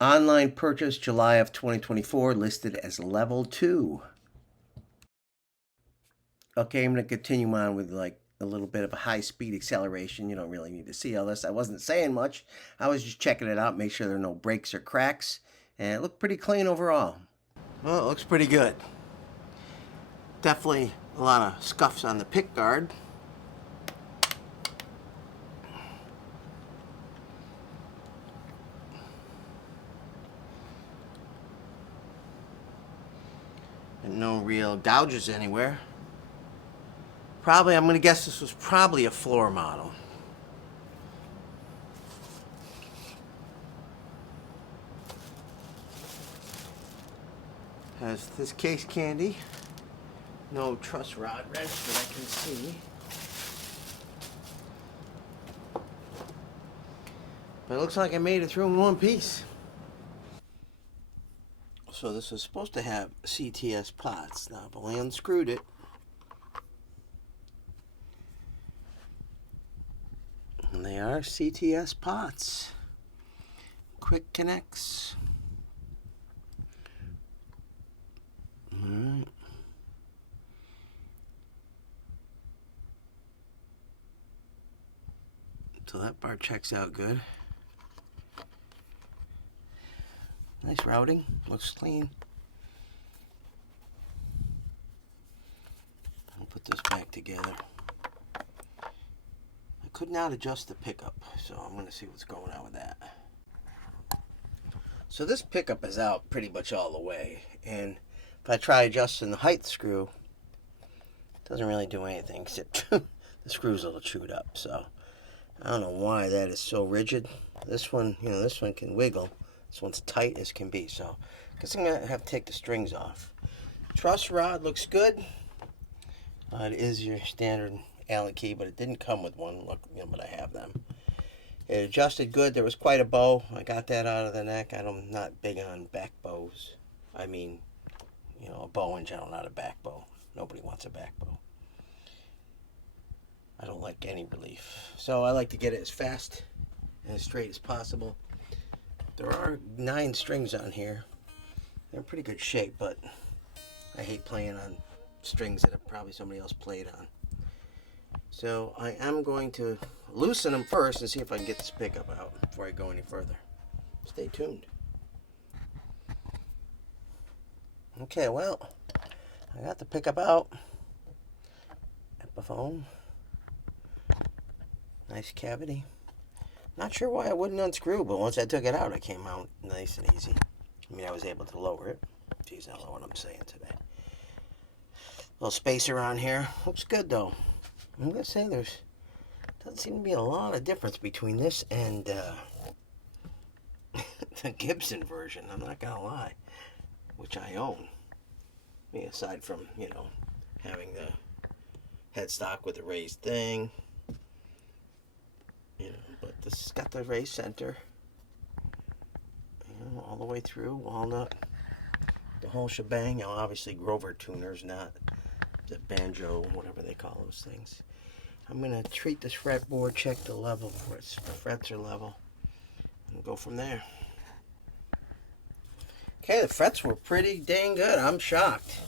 Online purchase July of 2024, listed as level 2. Okay, I'm going to continue on with like a little bit of a high speed acceleration. You don't really need to see all this. I wasn't saying much. I was just checking it out, make sure there are no breaks or cracks. And it looked pretty clean overall. Well, it looks pretty good. Definitely a lot of scuffs on the pick guard. And no real gouges anywhere. Probably, I'm going to guess this was probably a floor model. Has this case candy. No truss rod wrench that I can see. But it looks like I made it through in one piece. So this is supposed to have CTS pots. Now I've only unscrewed it. And they are CTS pots. Quick connects. Alright. So that part checks out good. Nice routing, looks clean. I'll put this back together. I could not adjust the pickup, so I'm going to see what's going on with that. So this pickup is out pretty much all the way, and if I try adjusting the height screw, it doesn't really do anything except the screw's a little chewed up, so I don't know why that is so rigid. This one, this one can wiggle. This one's tight as can be, so I guess I'm going to have to take the strings off. Truss rod looks good. It is your standard Allen key, but it didn't come with one. Look, but I have them. It adjusted good. There was quite a bow. I got that out of the neck. I'm not big on back bows. I mean, a bow in general, not a back bow. Nobody wants a back bow. I don't like any relief. So I like to get it as fast and as straight as possible. There are 9 strings on here. They're in pretty good shape, but I hate playing on strings that probably somebody else played on. So I am going to loosen them first and see if I can get this pickup out before I go any further. Stay tuned. Okay, well, I got the pickup out. Epiphone. Nice cavity. Not sure why I wouldn't unscrew, but once I took it out, it came out nice and easy. I was able to lower it. Geez, I don't know what I'm saying today. Little spacer on here. Looks good, though. I'm going to say doesn't seem to be a lot of difference between this and the Gibson version. I'm not going to lie, which I own. Aside from, having the headstock with the raised thing. But this has got the raised center, all the way through, walnut, the whole shebang. Obviously Grover tuners, not the banjo, whatever they call those things. I'm going to treat this fretboard, check the level for its frets are level, and go from there. Okay, the frets were pretty dang good. I'm shocked.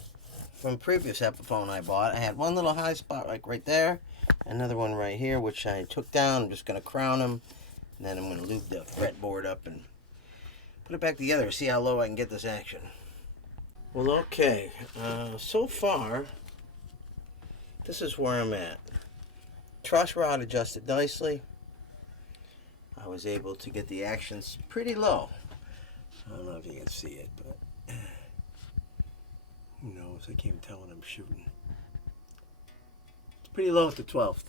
From previous Epiphone I bought, I had one little high spot like right there. Another one right here, which I took down. I'm just going to crown them. And then I'm going to lube the fretboard up and put it back together. See how low I can get this action. Well, okay. So far, this is where I'm at. Truss rod adjusted nicely. I was able to get the actions pretty low. I don't know if you can see it, but who knows? I can't even tell when I'm shooting. Pretty low at the 12th,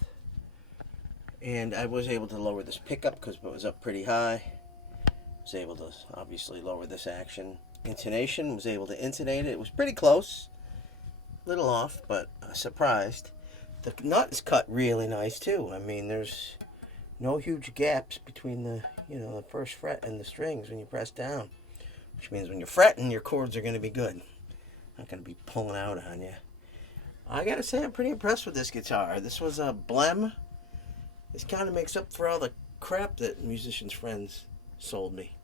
and I was able to lower this pickup because it was up pretty high. Was able to obviously lower this action. Intonation, was able to intonate it. It was pretty close, little off, but surprised. The nut is cut really nice too. There's no huge gaps between the the first fret and the strings when you press down, which means when you're fretting, your chords are going to be good. Not going to be pulling out on you. I gotta say, I'm pretty impressed with this guitar. This was a Blem. This kind of makes up for all the crap that musicians' friends sold me.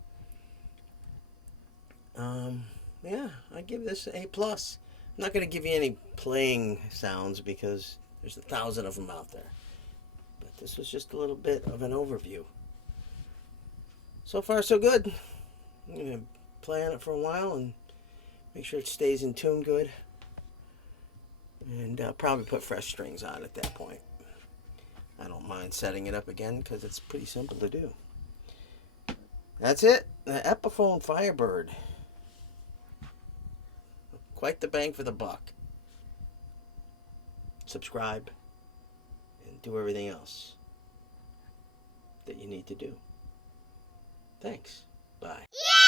Yeah, I give this an A+. I'm not going to give you any playing sounds because there's 1,000 of them out there. But this was just a little bit of an overview. So far, so good. I'm going to play on it for a while and make sure it stays in tune good. And probably put fresh strings on at that point. I don't mind setting it up again because it's pretty simple to do. That's it. The Epiphone Firebird. Quite the bang for the buck. Subscribe and do everything else that you need to do. Thanks. Bye. Yeah!